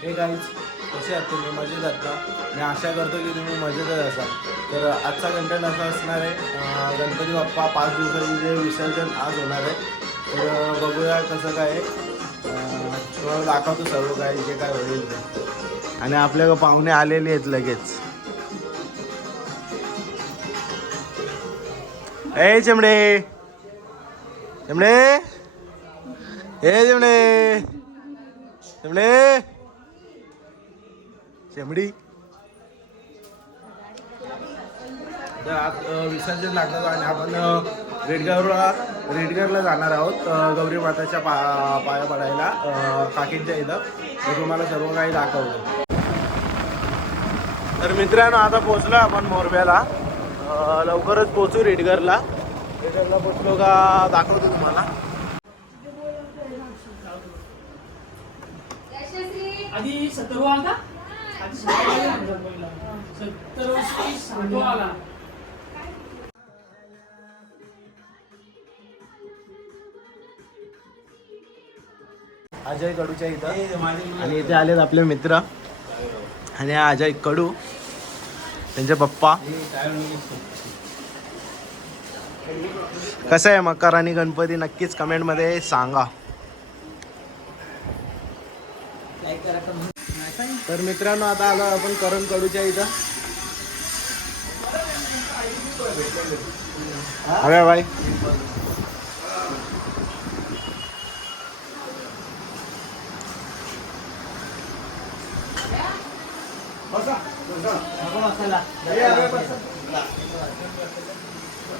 हे गाईज कसे आहात तुम्ही? मजेत आहात का? मी आशा करतो की तुम्ही मजेतच असाल. तर आजचा कंटेंट असा असणार आहे, गणपती बाप्पा 5 दिवसाचे जे विसर्जन आज होणार आहे. तर बघूया कसं काय आहे. तुम्हाला दाखवतो सर्व काय जे काय होईल ते. आणि आपल्या पाहुणे आलेले आहेत लगेच. ए चिमडे चिमडे ए चिमडे चिमडे शेमडी. तर आज विसर्जन लागतं आणि आपण रेडगरला जाणार आहोत गौरी माताच्या पाया पडायला काकींच्या इथं. तर तुम्हाला सर्व काही दाखवतो. तर मित्रांनो आता पोचलो आपण मोरब्याला. लवकरच पोचू रेडगरला पोचलो का दाखवतो तुम्हाला. आधी 70 आला आधी 70 वर्षी आला. अजय कडूच्या इथं आणि इथे आलेत आपले मित्र आणि अजय कडू त्यांचे पप्पा. कसं आहे मकर आणि गणपती नक्कीच कमेंटमध्ये सांगा. तर मित्रांनो आता आलो आपण करण कडूच्या इथं. हव्या बाई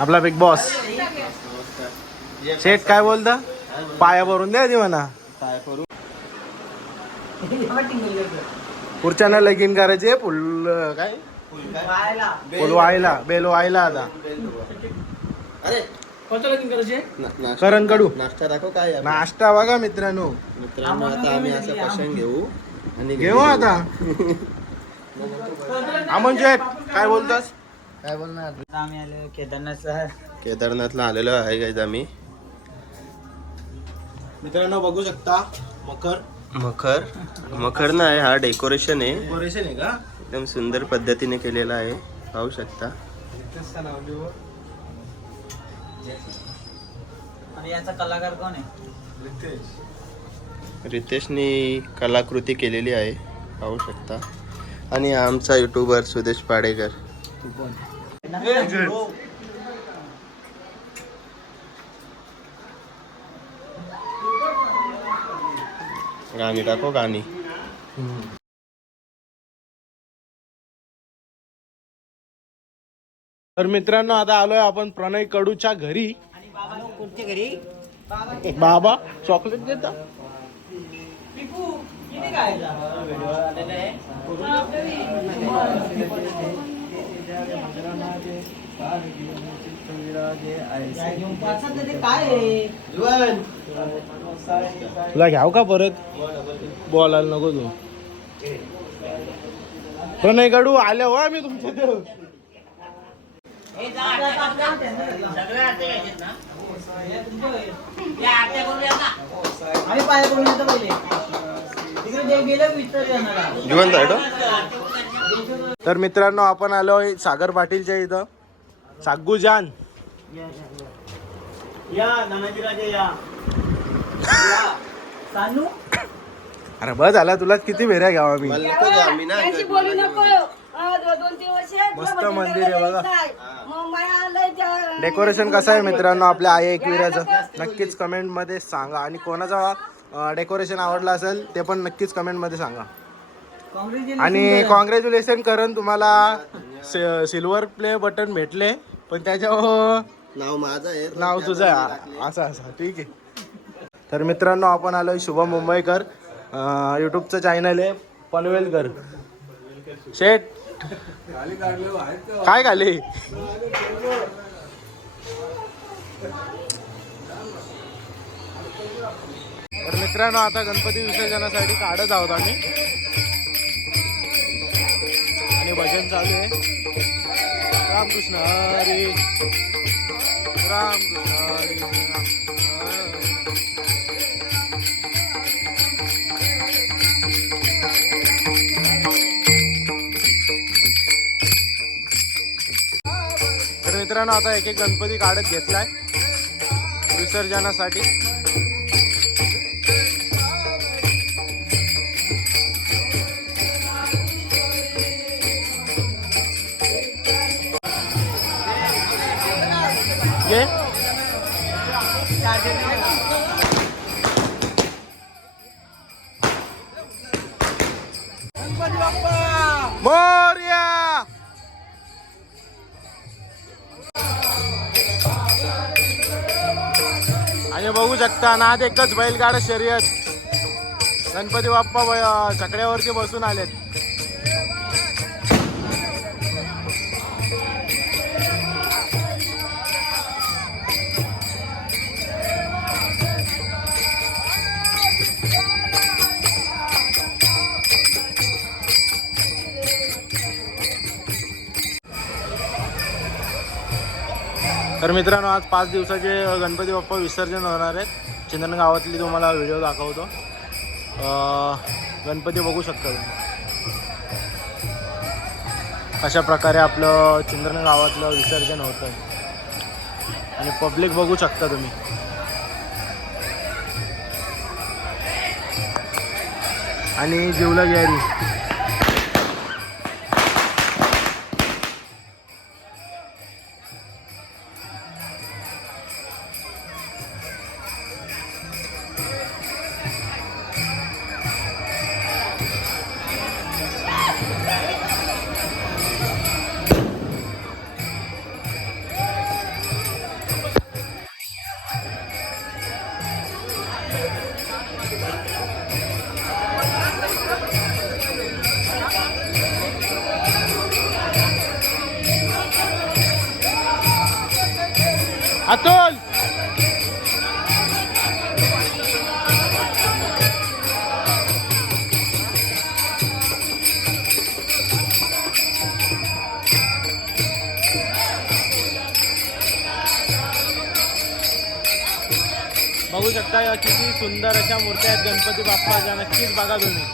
आपला बिग बॉस शेठ काय बोलता? पाया भरून द्या ती म्हणा. पुढच्यानं लगीन करायचे फुल काय फुल व्हायला बेल व्हायला आता. कोणतं लगीन करायचे? करण कडू नाश्ता दाखव काय नाश्ता बघा मित्रांनो. मित्रांनो आता आम्ही असं पशंग घेऊ आणि घेऊ आता. अमन शेठ काय बोलतास? काय बोलणार. आम्ही आलो केदारनाथला आलेलो आहे गाईज आम्ही. मित्रांनो बघू शकता मकर मखर नाही हा डेकोरेशन आहे. डेकोरेशन आहे का? एकदम सुंदर पद्धतीने केलेला आहे पाहू शकता. आणि याचा कलाकार कोण आहे? रितेशनी कलाकृती केलेली आहे पाहू शकता. आणि आमचा युट्यूबर सुदेश पाडेकर. गाणी टाको गाणी. तर मित्रांनो आता आलोय आपण प्रणय कडूच्या घरी. बाबा चॉकलेट देता. तुला घ्याव का परत? बोलायला नको तू. प्रणय कडू आले हो आम्ही तुमच्या इथं. तर मित्रांनो आपण आलोय सागर पाटीलच्या इथं. सागू जान अरे बस झाला. तुला किती भेऱ्या घ्यावा मी. मस्त मंदिर आहे बघा. डेकोरेशन कसं आहे मित्रांनो आपल्या आई एकविराचं नक्कीच कमेंट मध्ये सांगा. आणि कोणाचा डेकोरेशन आवडला असेल ते पण नक्कीच कमेंट मध्ये सांगा. आणि कॉंग्रॅच्युलेशन करण, तुम्हाला सिल्वर प्ले बटन भेटले. पण त्याच्यावर नाव माझं आहे, नाव तुझं आहे. असं ठीक आहे. तर मित्रांनो आपण आलोय शुभम मुंबईकर यूट्यूबचं चॅनल आहे पनवेलकर. शेठ काय खाली? तर मित्रांनो आता गणपती विसर्जनासाठी काढत आहोत आम्ही आणि भजन चालू आहे. रामकृष्ण हरी रामकृष्ण हरी रामकृष्ण हरी. मित्रांनो आता एक एक गणपती काढत घेतलाय विसर्जनासाठी. ये मोरया. आणि बघू शकता नाद एकच बैलगाडा शर्यत. गणपती बाप्पा चकड्यावरती बसून आलेत. तर मित्रांनो आज 5 दिवसाचे गणपती बाप्पा विसर्जन होणार आहेत. चिंदन गावातली तुम्हाला व्हिडिओ दाखवतो. गणपती बघू शकता तुम्ही अशा प्रकारे आपलं चिंदन गावातलं विसर्जन होतं आणि पब्लिक बघू शकता तुम्ही. आणि जिवला गॅरी अतुल. बघू शकता किती सुंदर अशा मूर्त्या आहेत गणपती बाप्पाच्या. नक्कीच बघा तुम्ही.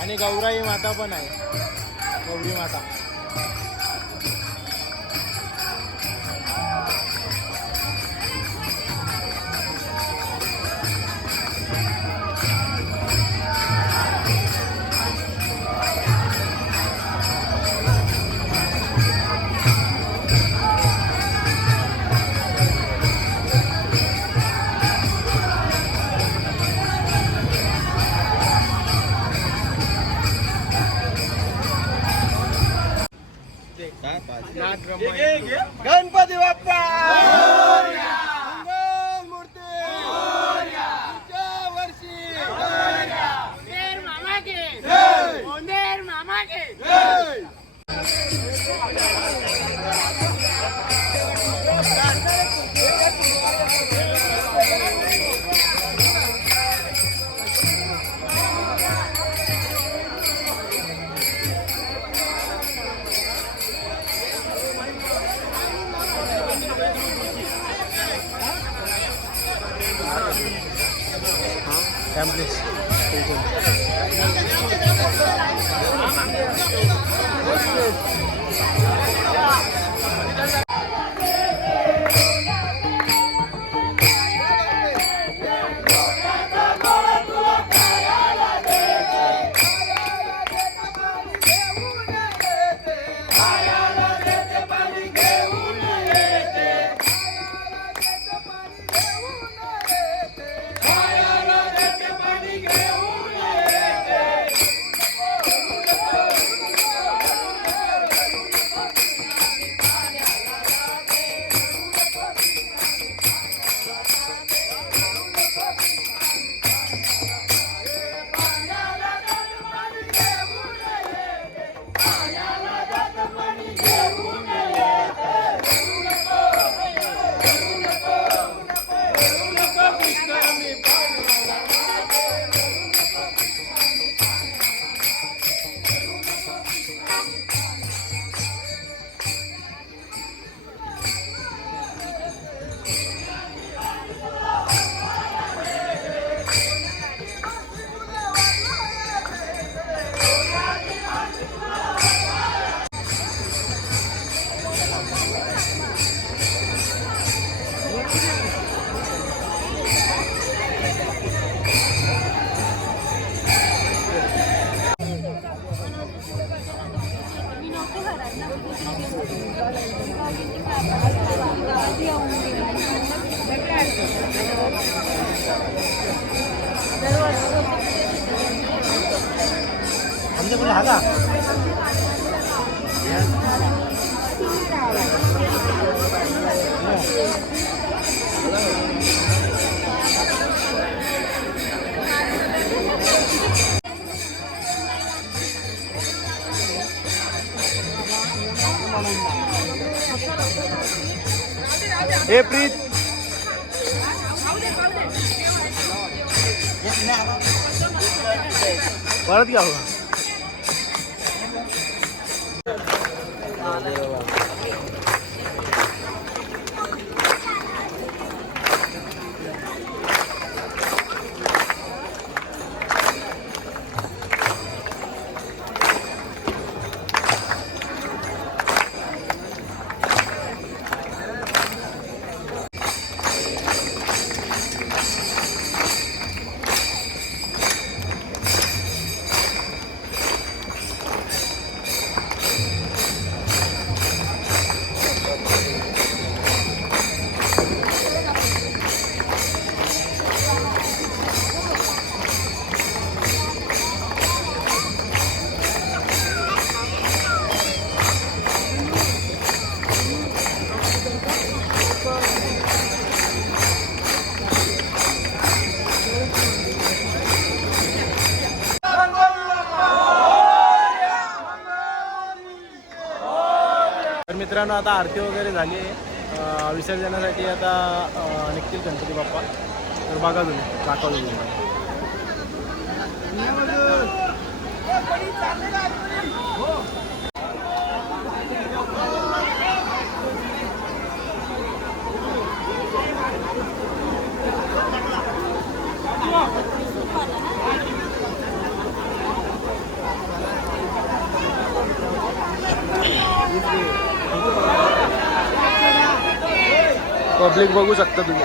आणि गौराई माता पण आहे. गौरी माता गणपती बाप्पा मंगल मूर्ती वर्षी मामा के Please. हे प्रीत परत घ्या तर मित्रांनो आता आरती वगैरे झाली आहे विसर्जनासाठी आता निघतील गणपती बाप्पा तर बघा तुम्ही दाखवतो तुम्हाला पब्लिक बघू शकता तुम्ही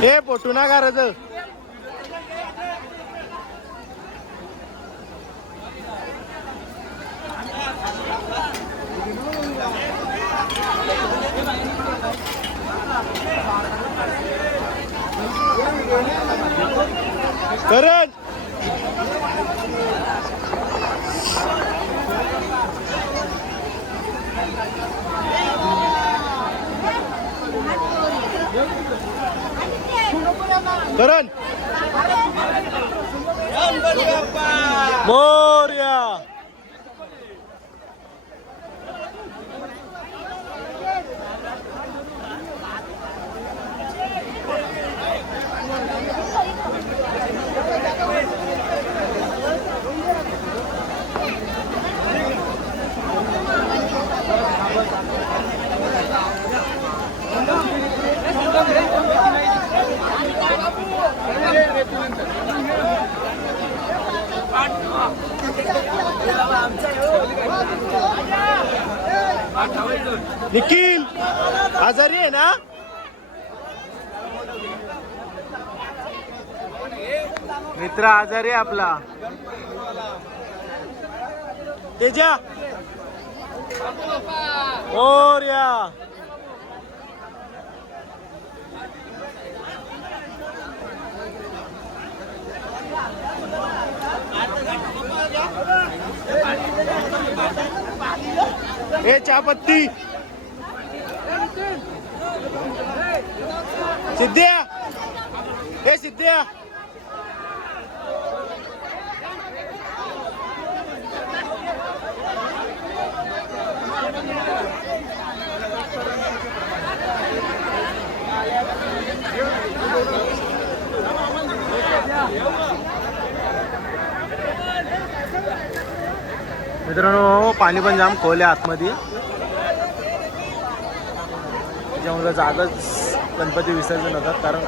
हे पोटू ना करायचं करण करण मोरया निखिल आजारी आहे ना मित्र आजारी आहे आपला तेजा मोरया ए चापत्ती सिद्धिया ए सिद्धिया मित्रांनो पाणी पण जाम खोल आहे आतमध्ये त्याच्यामुळे जागच गणपती विसर्जन होतात कारण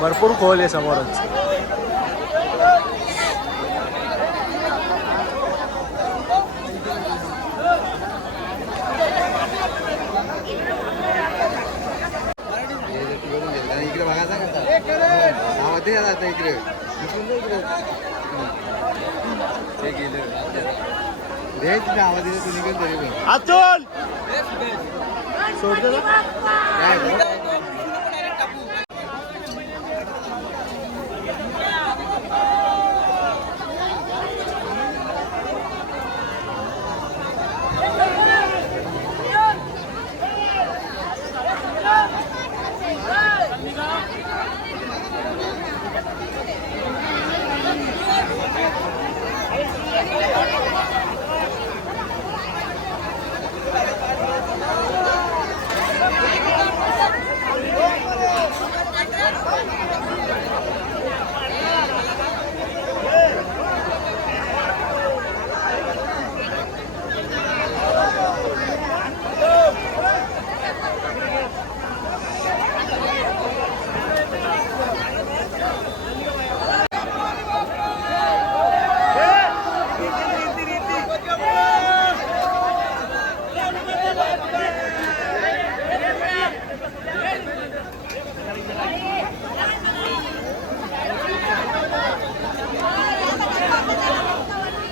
भरपूर खोल आहे समोरच इकडे बघा इकडे अतुल सोडतो का?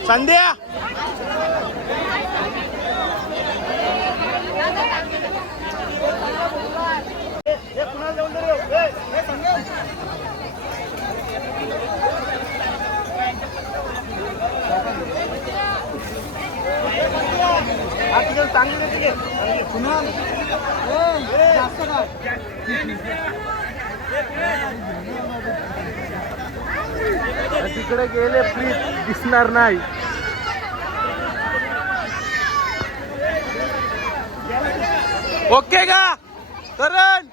संध्या तिकडे गेले प्लीज दिसणार नाही. ओके का करण?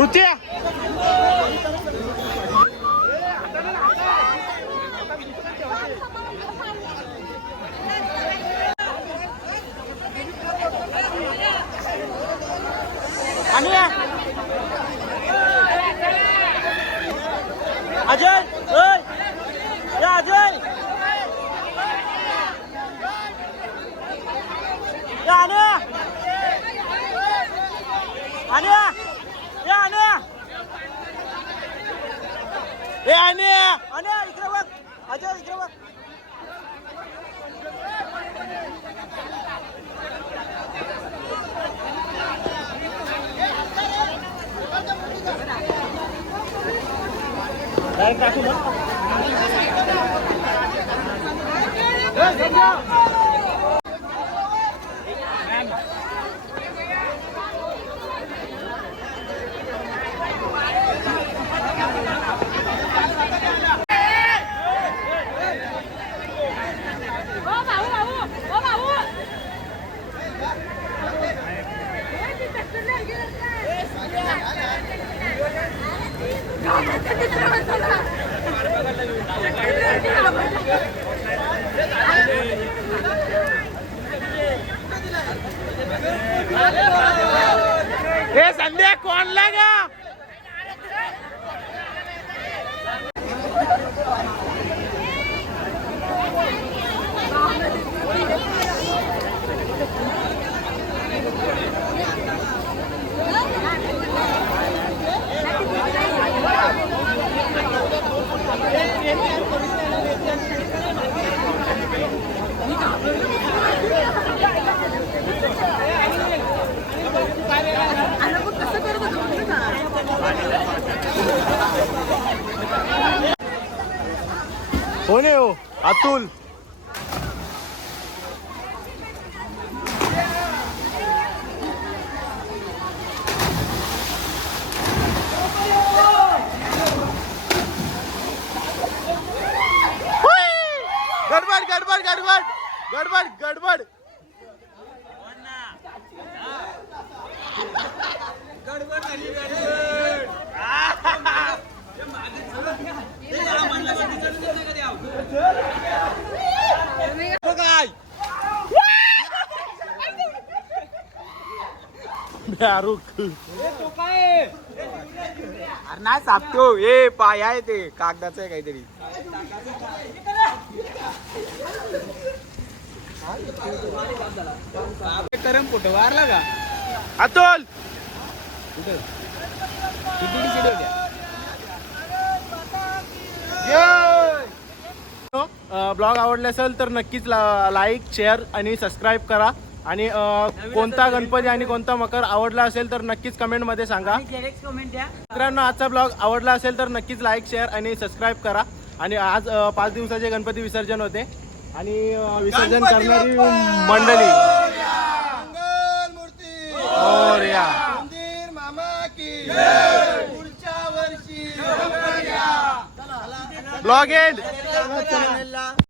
ऋत्या आणि अजय अजय इकडे बघ अजय इकडे बघ. हे संध्या कोण लागा कोण आहे हो? अतुल. गडबड गडबड गडबड गडबड गडबड गडबड शाहरुख अरे नाही सापतो हे पाय आहे ते कागदाचं आहे काहीतरी. करम फोटो वारला का अतुल कुठे किती शिडी होत्या. ब्लॉग आवडले असेल तर नक्कीच लाईक शेअर आणि सबस्क्राईब करा. आणि कोणता गणपती आणि कोणता मकर आवडला असेल तर नक्कीच कमेंटमध्ये सांगा. कमेंट द्या. मित्रांनो आजचा ब्लॉग आवडला असेल तर नक्कीच लाईक शेअर आणि सबस्क्राईब करा. आणि आज 5 दिवसाचे गणपती विसर्जन होते आणि विसर्जन करणारी मंडळी मोरया. Blog end.